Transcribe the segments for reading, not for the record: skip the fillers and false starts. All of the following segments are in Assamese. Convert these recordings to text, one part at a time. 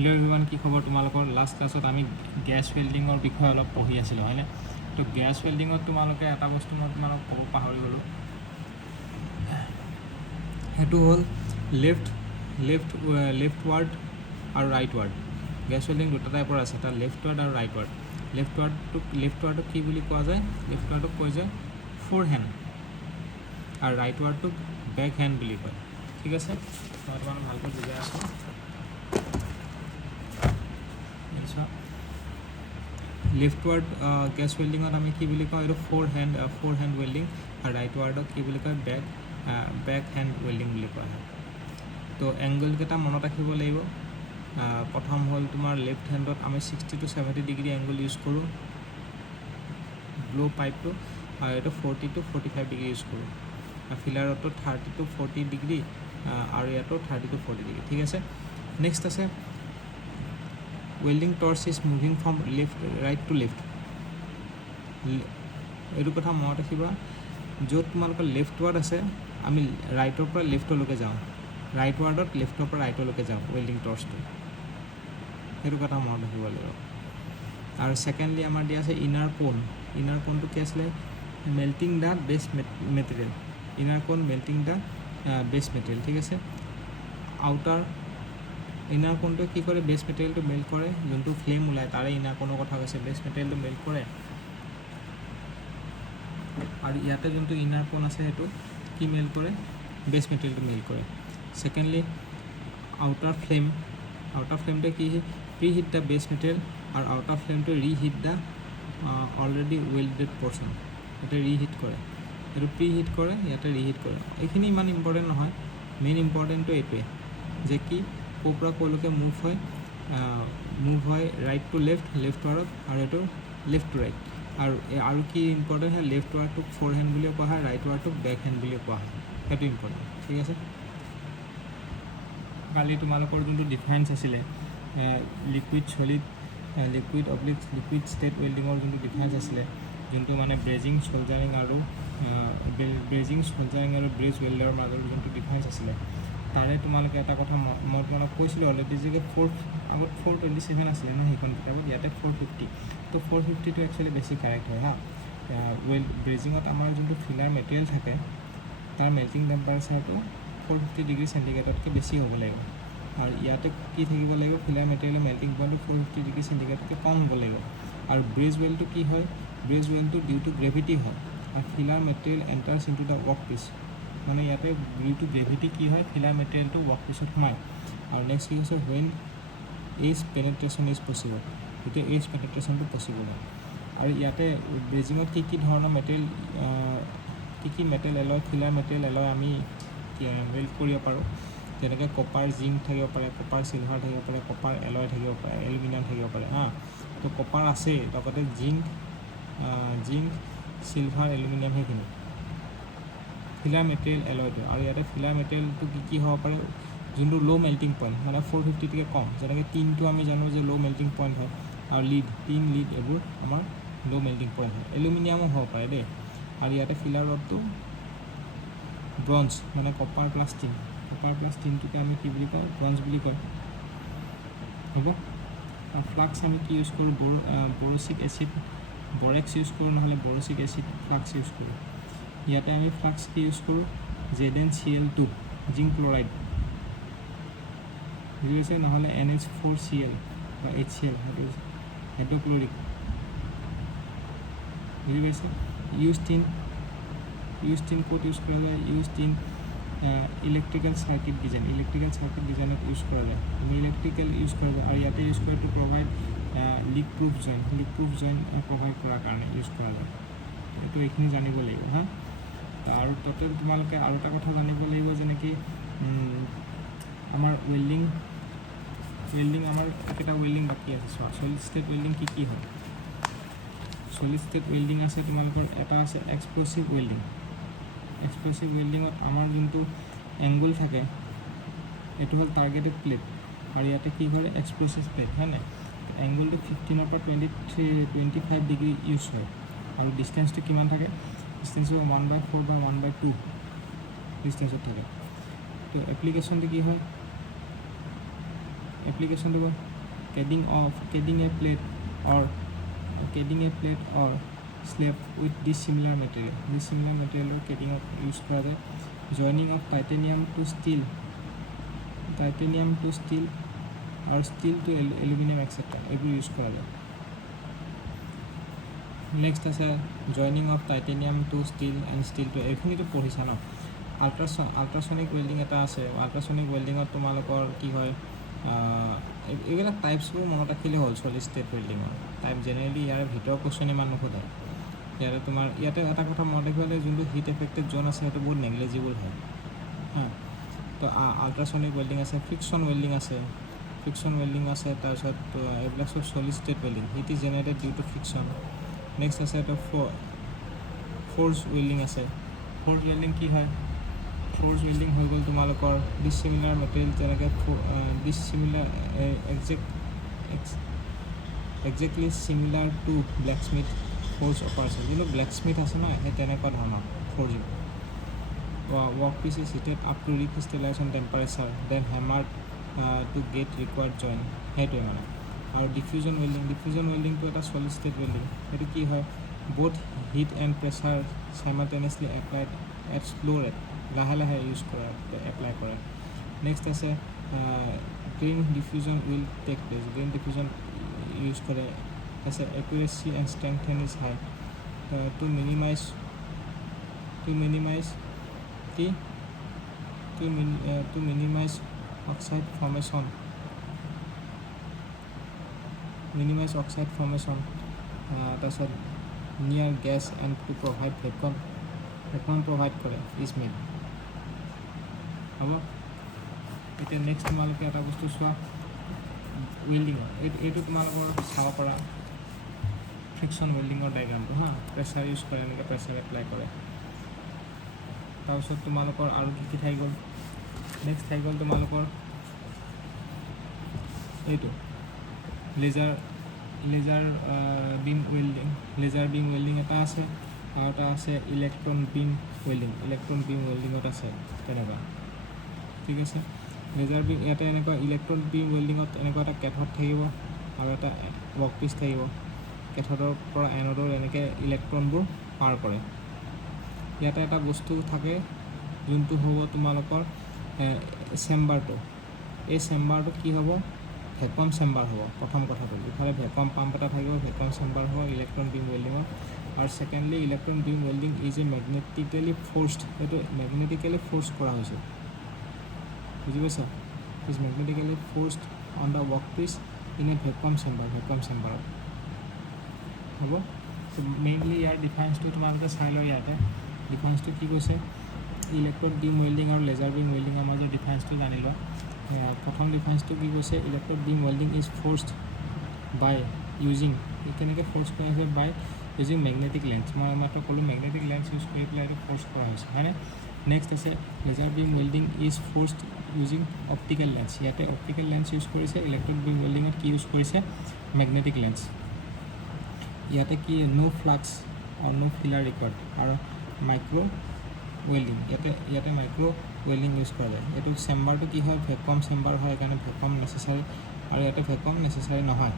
हेलो एवरीवन की खबर तुम्हारे लास्ट क्लास आम गैस वेल्डिंगर विषय अलग पढ़ी आसो है तो गैस वेल्डिंग तुम्हारे एट बस्तु मैं तुम कब पाहरी गलो সেইটো হ'ল লেফ্ট ৱাৰ্ড আৰু ৰাইট ৱাৰ্ড গেছ ৱেল্ডিং দুটা টাইপৰ আছে এটা লেফ্ট ৱাৰ্ড আৰু ৰাইট ৱাৰ্ড লেফ্ট ৱাৰ্ডটোক কি বুলি কোৱা যায় লেফ্ট ৱাৰ্ডটোক কয় যে ফ'ৰ হেণ্ড আৰু ৰাইট ৱাৰ্ডটোক বেক হেণ্ড বুলি কয় ঠিক আছে মই তোমাক ভালকৈ বুজাই আছোঁ লেফ্ট ৱাৰ্ড গেছ ৱেল্ডিঙত আমি কি বুলি কওঁ এইটো ফ'ৰ হেণ্ড ৱেল্ডিং আৰু ৰাইট ৱাৰ্ডক কি বুলি কয় বেক হেণ্ড ৱেল্ডিং বুলি কোৱা হয় তো এংগলকেইটা মনত ৰাখিব লাগিব প্ৰথম হ'ল তোমাৰ লেফ্ট হেণ্ডত আমি 60 to 70 ডিগ্ৰী এংগল ইউজ কৰোঁ ব্লো পাইপটো আৰু এইটো 40 to 45 ডিগ্ৰী ইউজ কৰোঁ ফিলাৰতো 30 to 40 ডিগ্ৰী আৰু ইয়াতো 30 to 40 ডিগ্ৰী ঠিক আছে নেক্সট আছে welding torch is moving from right to left এইটো কথা মনত ৰাখিবা য'ত তোমালোকৰ লেফ্ট ৱাৰ্ড আছে আমি ৰাইটৰ পৰা লেফ্টলৈকে যাওঁ ৰাইট ৱাৰ্ডত লেফ্টৰ পৰা ৰাইটলৈকে যাওঁ ৱেল্ডিং টৰ্চটো সেইটো কথা মনত ৰাখিব লাগিব আৰু সেকেন্ডলি আমাৰ দিয়া আছে ইনাৰ কোনটো কি আছিলে মেল্টিং দা বেস মেটেৰিয়েল ইনাৰ কোন মেল্টিং দা বেস মেটেৰিয়েল ঠিক আছে আউটাৰ ইনাৰ কোনটো কি কৰে বেস মেটেৰিয়েলটো মেল্ট কৰে যোনটো ফ্লেম ওলায় তাৰে ইনাৰ কোনৰ কথা কৈছে বেস মেটেৰিয়েলটো মেল্ট কৰে আৰু ইয়াতে যোনটো ইনাৰ কোন আছে সেইটো কি মেল্ট কৰে বেস মেটেৰিয়েলটো মেল্ট কৰে সেকেন্ডলি আউটাৰ ফ্লেমটো কি pre heat the base material আৰু আউটাৰ ফ্লেমটো reheat the already welded portion ইয়াতে ৰিহিট কৰে এইটো প্ৰি হিট কৰে ইয়াতে ৰিহিট কৰে এইখিনি ইমান ইম্পৰ্টেণ্ট নহয় মেইন ইম্পৰ্টেণ্টটো এইটোৱে যে কি কোপৰা কোলৈকে মুভ হয় ৰাইট টু লেফ্ট ৱাৰ্ডত আৰু এইটো লেফ্ট টু ৰাইট আৰু কি ইম্পৰ্টেণ্ট হয় লেফ্ট ৱাৰ্ডটোক ফ'ৰ হেণ্ড বুলিও কোৱা হয় ৰাইট ৱাৰ্ডটোক বেক হেণ্ড বুলিও কোৱা হয় সেইটো ইম্পৰ্টেণ্ট ঠিক আছে কালি তোমালোকৰ যোনটো ডিফাৰেঞ্চ আছিলে লিকুইড ষ্টেট ৱেল্ডিঙৰ যোনটো ডিফাৰেঞ্চ আছিলে যোনটো মানে ব্ৰেজিং চলজাৰিং আৰু ব্ৰেজ ৱেল্ডাৰৰ মাজৰ যোনটো ডিফাৰেঞ্চ আছিলে তাৰে তোমালোকে এটা কথা মই তোমালোক কৈছিলোঁ অলৰেডি যে আগত 427 আছিলে ন সেইখন কিতাপত ইয়াতে 450 তো 450টো একচুৱেলি বেছি কাৰেক্ট হয় হা ব্ৰেজিঙত আমাৰ যোনটো ফিলাৰ মেটেৰিয়েল থাকে তাৰ মেল্টিং টেম্পাৰেচাৰটো 450 ডিগ্ৰী চেণ্টিগ্ৰেডতকৈ বেছি হ'ব লাগিব আৰু ইয়াতে কি থাকিব লাগিব ফিলাৰ মেটেৰিয়েলৰ মেল্টিং পইণ্টটো 450 ডিগ্ৰী চেণ্টিগ্ৰেডতকৈ কম হ'ব লাগিব আৰু ব্ৰেজ ৱেল্ডটো কি হয় ব্ৰেজ ৱেল্ডটো ডিউ টু গ্ৰেভিটি হয় আৰু filler material enters into the work piece মানে ইয়াতে ডিউ টু গ্ৰেভিটি কি হয় ফিলাৰ মেটেৰিয়েলটো ৱৰ্ক পিছত সোমায় আৰু নেক্সট কি হৈছে ৱেন এইজ পেনেট্ৰেশ্যন ইজ পচিবল এতিয়া এইজ পেনেট্ৰেশ্যনটো পচিবল হয় আৰু ইয়াতে ব্ৰেজিঙত কি ধৰণৰ মেটেৰিয়েল কি material alloy filler material alloy আমি ৱেল্ড কৰিব পাৰোঁ যেনেকৈ কপাৰ জিংক থাকিব পাৰে কপাৰ চিলভাৰ থাকিব পাৰে কপাৰ এলয় থাকিব পাৰে এলুমিনিয়াম থাকিব পাৰে তো কপাৰ আছে লগতে জিংক চিলভাৰ এলুমিনিয়াম সেইখিনি ফিলাৰ মেটেৰিয়েল এলয়টো আৰু ইয়াতে ফিলাৰ মেটেৰিয়েলটো কি হ'ব পাৰে যোনটো ল' মেল্টিং পইণ্ট মানে 450কৈ কম যেনেকৈ টিনটো আমি জানো যে ল' মেল্টিং পইণ্ট হয় আৰু লিড এইবোৰ আমাৰ ল' মেল্টিং পইণ্ট হয় এলুমিনিয়ামো হ'ব পাৰে দেই আৰু ইয়াতে ফিলাৰ ৰডটো ব্ৰঞ্জ মানে কপাৰ প্লাছ টিনটোকে আমি কি বুলি কওঁ ব্ৰঞ্জ বুলি কয় হ'ব ফ্লাক্স আমি কি ইউজ কৰোঁ বৰচিক এচিড বৰেক্স ইউজ কৰোঁ নহ'লে বৰচিক এচিড ফ্লাক্স ইউজ কৰোঁ ইয়াতে আমি ফ্লাক্স কি ইউজ কৰোঁ ZnCl2 জিংক ক্লৰাইড বুজি পাইছে নহ'লে NH4Cl বা HCl হাইড্ৰক্লৰিক বুজি পাইছে ইউজ টিন ক'ত ইউজ কৰা যায় ইউজ টিন ইলেক্ট্ৰিকেল চাৰ্কিট ডিজাইনত ইউজ কৰা যায় ইলেক্ট্ৰিকেল ইউজ কৰা যায় আৰু ইয়াতে ইউজ কৰা two provide leak proof join provide কৰাৰ কাৰণে ইউজ কৰা যায় এইটো এইখিনি জানিব লাগিব হা আৰু তাতে তোমালোকে আৰু এটা কথা জানিব লাগিব যেনেকৈ আমাৰ ৱেল্ডিং আমাৰ একেটা ৱেল্ডিং বাকী আছে চোৱা চলিড ষ্টেট ৱেল্ডিং কি হয় চলিড ষ্টেট ৱেল্ডিং আছে তোমালোকৰ এটা আছে এক্সপ্ল'চিভ ৱেল্ডিঙত আমাৰ যোনটো এংগল থাকে এইটো হ'ল টাৰ্গেটেড প্লেট আৰু ইয়াতে কি হয় এক্সপ্ল'চিভ প্লেট হয় নাই এংগলটো 15 পৰা 25 ডিগ্ৰী ইউজ হয় আৰু ডিষ্টেঞ্চটো কিমান থাকে ডিষ্টেঞ্চটো 1/4 বা 1/2 ডিষ্টেঞ্চত থাকে তো এপ্লিকেশ্যনটো কি হয় এপ্লিকেশ্যনটো Cladding a plate or slab with dissimilar material. Dissimilar material cladding use করা যায়. Joining of titanium to steel or steel to aluminum etc. এগুলো ইউজ করা যায়. নেক্সট আছে joining of titanium to steel and steel to, এইখিনিতো পঢ়িছা ন. আল্ট্ৰাছনিক ৱেল্ডিং এটা আছে. আল্ট্ৰাছনিক ৱেল্ডিঙত তোমালোকৰ কি হয়, এইবিলাক টাইপছবোৰ মনত ৰাখিলে হ'ল. চলিড ষ্টেট ৱেল্ডিঙৰ টাইপ জেনেৰেলি ইয়াৰ ভিতৰৰ কুৱেশ্যন ইমান নোসোধায়. ইয়াতে এটা কথা মনত ৰাখিব লাগে, যোনটো হিট এফেক্টেড জোন আছে সেইটো বহুত নেগলিজিবল হয়. তো আল্ট্ৰাছনিক ৱেল্ডিং আছে, ফ্ৰিকশ্যন ৱেল্ডিং আছে, তাৰপিছত এইবিলাক চব solid state welding. Heat is generated due to friction. Next আছে এটা ফ'ৰ্চ ৱেল্ডিং আছে. ফ'ৰ্চ ৱেল্ডিং কি হয়? ফ'ৰ্চ ৱেল্ডিং হৈ গ'ল তোমালোকৰ ডিছিমিলাৰ মেটেৰিয়েল, যেনেকৈ dissimilar exactly similar to blacksmith forge operation. যোনটো ব্লেক স্মিথ আছে ন, সেই তেনেকুৱা ধৰণৰ forging. Work piece is heated up to recrystallization temperature then hammered to get required join. সেইটোৱে মানে. আৰু ডিফিউজন ৱেল্ডিংটো এটা চলিড ষ্টেট ৱেল্ডিং. সেইটো কি হয়, both heat and pressure simultaneously applied at slow' rate, লাহে লাহে এপ্লাই কৰে. নেক্সট আছে grain diffusion will take place. Grain diffusion use কৰে. আছে accuracy and strength is high to minimise oxide formation. তাৰপিছত inert gas and to provide vacuum provide কৰে ইজ মেড. হ'ব. এতিয়া নেক্সট তোমালোকে এটা বস্তু চোৱা, ৱেল্ডিঙৰ এইটো তোমালোকৰ চাব পৰা ফ্ৰিকশ্যন ৱেল্ডিঙৰ ডায়েগ্ৰামটো. প্ৰেছাৰ ইউজ কৰে, এনেকৈ প্ৰেছাৰ এপ্লাই কৰে. তাৰপিছত তোমালোকৰ আৰু কি থাকি গ'ল, নেক্সট থাকি গ'ল তোমালোকৰ এইটো লেজাৰ বিম ৱেল্ডিং এটা আছে, আৰু এটা আছে ইলেক্ট্ৰন বিম ৱেল্ডিঙত আছে তেনেকুৱা. ঠিক আছে. লেজাৰ বিম ইয়াতে এনেকুৱা ইলেক্ট্ৰন বিম ৱেল্ডিঙত এনেকুৱা এটা কেথড থাকিব আৰু এটা ৱৰ্ক পিচ থাকিব. কেথডৰ পৰা এনডৰ এনেকৈ ইলেক্ট্ৰনবোৰ পাৰ কৰে. ইয়াতে এটা বস্তু থাকে যোনটো হ'ব তোমালোকৰ চেম্বাৰটো. এই চেম্বাৰটো কি হ'ব, ভেকুৱাম চেম্বাৰ হ'ব. প্ৰথম কথাটো ইফালে ভেকুৱাম পাম্প এটা থাকিব, ভেকুৱাম চেম্বাৰ হ'ব ইলেক্ট্ৰন বিম ৱেল্ডিঙত. আৰু secondly electron beam welding is a magnetically forced. সেইটো মেগনেটিকেলি ফ'ৰ্চ কৰা হৈছে, বুজি পাইছা? Is magnetically forced on the work piece in a vacuum চেম্বাৰত. হ'ব. মেইনলি ইয়াৰ ডিফাৰেঞ্চটো তোমালোকে চাই লওঁ. ইয়াতে ডিফাৰেঞ্চটো কি কৈছে, ইলেক্ট্ৰন বিম ৱেল্ডিং আৰু লেজাৰ বিম ৱেল্ডিঙৰ মাজৰ ডিফাৰেঞ্চটো জানি লোৱা. প্ৰথম ডিফাৰেঞ্চটো কি কৈছে, electron beam welding is forced by using, কেনেকৈ ফ'ৰ্চ কৰা হৈছে, বাই ইউজিং মেগনেটিক লেন্স. মই মাত্ৰ ক'লোঁ মেগনেটিক লেন্স ইউজ কৰি পেলাই এইটো ফ'ৰ্চ কৰা হৈছে, হয়নে? নেক্সট আছে laser beam welding is forced using optical lens. ইয়াতে অপটিকেল লেন্স ইউজ কৰিছে, ইলেক্ট্ৰন বিম ৱেল্ডিঙত কি ইউজ কৰিছে, মেগনেটিক লেন্স. ইয়াতে কি ন' ফ্লাক্স আৰু ন' ফিলাৰ ৰিকৰ্ড. আৰু মাইক্ৰ' ৱেল্ডিং, ইয়াতে মাইক্ৰ' ৱেল্ডিং ইউজ কৰা যায়. এইটো চেম্বাৰটো কি হয়, ভেকুৱাম চেম্বাৰ হয়, সেইকাৰণে ভেকুৱাম নেচেচাৰী, আৰু ইয়াতে ভেকুৱাম নেচেচাৰী নহয়.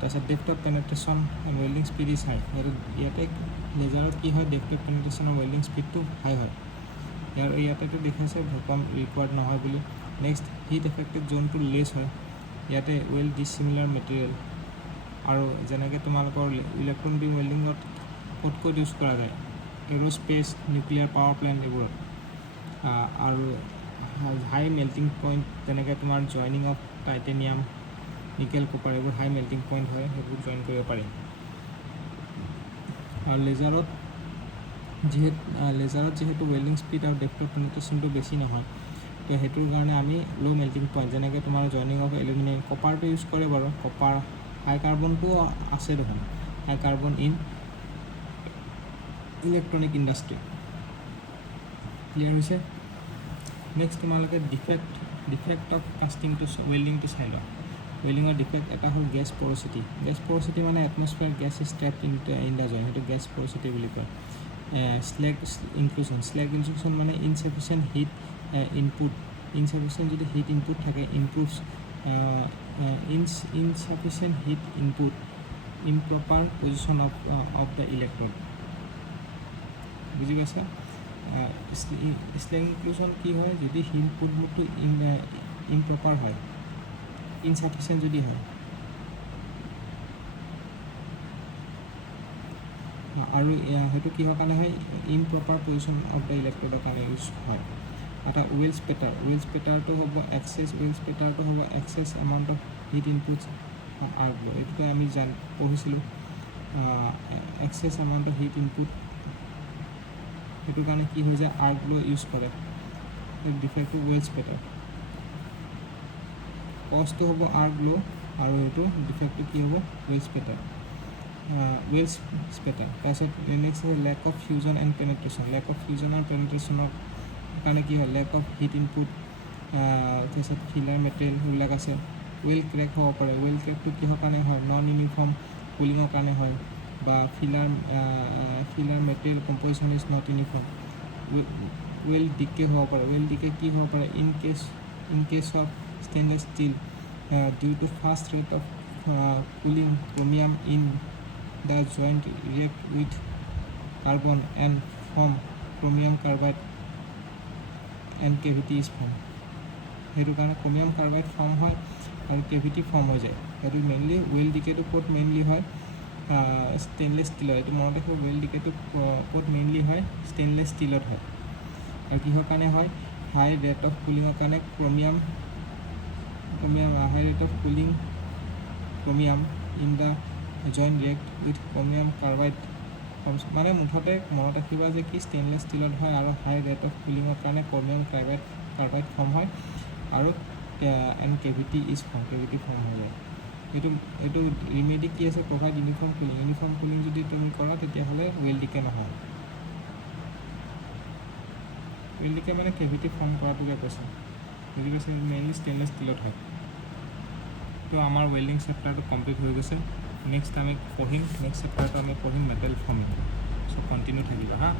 তাৰপিছত depth of penetration and welding speed is high. ইয়াতে লেজাৰত কি হয়, ডেপ্থ অফ পেনেট্ৰেশ্যন আৰু ৱেল্ডিং স্পীডটো হাই হয়. ইয়াতেতো দেখাইছে ভেকুৱাম ৰিকুৱাৰ্ড নহয় বুলি. নেক্সট হিট এফেক্টেড জোনটো লেছ হয়. ইয়াতে ৱেল ডিছিমিলাৰ মেটেৰিয়েল, আৰু যেনেকৈ তোমালোকৰ ইলেক্ট্ৰন বিম ৱেল্ডিঙত ক'ত ইউজ কৰা যায়, এৰ'স্পেচ, নিউক্লিয়াৰ পাৱাৰ প্লেণ্ট এইবোৰত. আৰু হাই মেল্টিং পইণ্ট, যেনেকৈ তোমাৰ joining of titanium, nickel, copper, এইবোৰ হাই মেল্টিং পইণ্ট হয়, সেইবোৰ জইন কৰিব পাৰি. আৰু লেজাৰত যিহেতু ৱেল্ডিং স্পীড আৰু ডেপ্থ অফ পেনিট্ৰেশ্যনটো বেছি নহয়, তো সেইটোৰ কাৰণে আমি ল' মেল্টিং পইণ্ট, যেনেকৈ তোমাৰ জইনিং অফ এলুমিনিয়াম, কপাৰটো ইউজ কৰে বাৰু. কপাৰ হাই কাৰ্বনটোও আছে দেখোন, high carbon in electronic industry. Clear হৈছে? নেক্সট তোমালোকে ডিফেক্ট অফ কাষ্টিংটো ৱেল্ডিংটো চাই লোৱা. ৱেল্ডিঙৰ ডিফেক্ট এটা হ'ল গেছ পৰচিটি মানে atmosphere gas is trapped in the joint, সেইটো গেছ পৰচিটি বুলি কয়. স্লেগ ইনক্লুজন মানে ইনচাফিচিয়েণ্ট হিট ইনপুট, যদি হিট ইনপুট থাকে, improves insufficient heat input, improper position of the electrode. বুজি পাইছা? স্লেং ইনক্লুজন কি হয় যদি ইনপুটটো ইমপ্ৰপাৰ হয়, ইনচাফিচিয়েণ্ট যদি হয়, আৰু সেইটো কিহৰ কাৰণে হয়, ইমপ্ৰপাৰ পজিশ্যন অফ দ্য ইলেক্ট্ৰডৰ কাৰণে ইউজ হয়। এটা ৱেলছ পেটাৰটো হ'ব excess amount of heat inputs arc low'. এইটোতো আমি পঢ়িছিলোঁ, excess amount of heat input, সেইটো কাৰণে কি হৈ যায়, আৰ্ক ল' ইউজ কৰে। ডিফেক্টটো ৱেলছ পেটাৰ, কষ্টটো হ'ব আৰ্ক ল' আৰু এইটো ডিফেক্টটো কি হ'ব, ৱেলছ পেটাৰ। তাৰপিছত নেক্সট হয় lack of fusion and penetration. Lack of fusion and পেনিট্ৰেশ্যনৰ কাৰণে কি হয়, লেক অফ হিট ইনপুট, তাৰপিছত ফিলাৰ মেটেৰিয়েল সেইবিলাক আছে। ৱেল ক্ৰেক হ'ব পাৰে। ৱেল ক্ৰেকটো কিহৰ কাৰণে হয়, নন ইউনিফৰ্ম কুলিঙৰ কাৰণে হয়, বা filler material composition is not uniform. Weld decay হ'ব পাৰে। ৱেল ডিকে কি হ'ব পাৰে, in case of stainless steel due to fast rate of cooling chromium in the joint react with carbon and form chromium carbide and cavity is formed. সেইটো কাৰণে ক্ৰমিয়াম কাৰ্বাইড ফৰ্ম হয় আৰু কেভিটি ফৰ্ম হৈ যায়। সেইটো মেইনলি ৱেল ডিকেটো ক'ত মেইনলি হয়, ষ্টেইনলেছ ষ্টীলত। এইটো মনত ৰাখিব, ৱেল ডিকেটো ক'ত মেইনলি হয়, ষ্টেইনলেছ ষ্টীলত হয়। আৰু কিহৰ কাৰণে হয়, হাই ৰেট অফ কুলিঙৰ কাৰণে high rate of cooling chromium in the join react with chromium carbide forms. মানে মুঠতে মনত ৰাখিবা যে কি ষ্টেইনলেছ ষ্টীলত হয় আৰু হাই ৰেট অফ কুলিঙৰ কাৰণে ক্ৰমিয়াম কাৰ্বাইড ফৰ্ম হয় আৰু এণ্ড কেভিটি ফৰ্ম হৈ যায়। এইটো ৰিমেডি কি আছে, প্ৰভাইড ইউনিফৰ্ম কুলিং যদি তুমি কৰা তেতিয়াহ'লে ৱেল ডিকে নহয়। ৱেল ডিকে মানে কেভিটি ফৰ্ম কৰাটোকে কৈছে, বুজি পাইছে? মেইনলি ষ্টেইনলেছ ষ্টীলত হয়। তো আমাৰ ৱেল্ডিং চেপ্টাৰটো কমপ্লিট হৈ গৈছে। নেক্সট চেপ্টাৰটো আমি পঢ়িম মেটেল ফৰ্মিং। চ' কণ্টিনিউ থাকিব হা।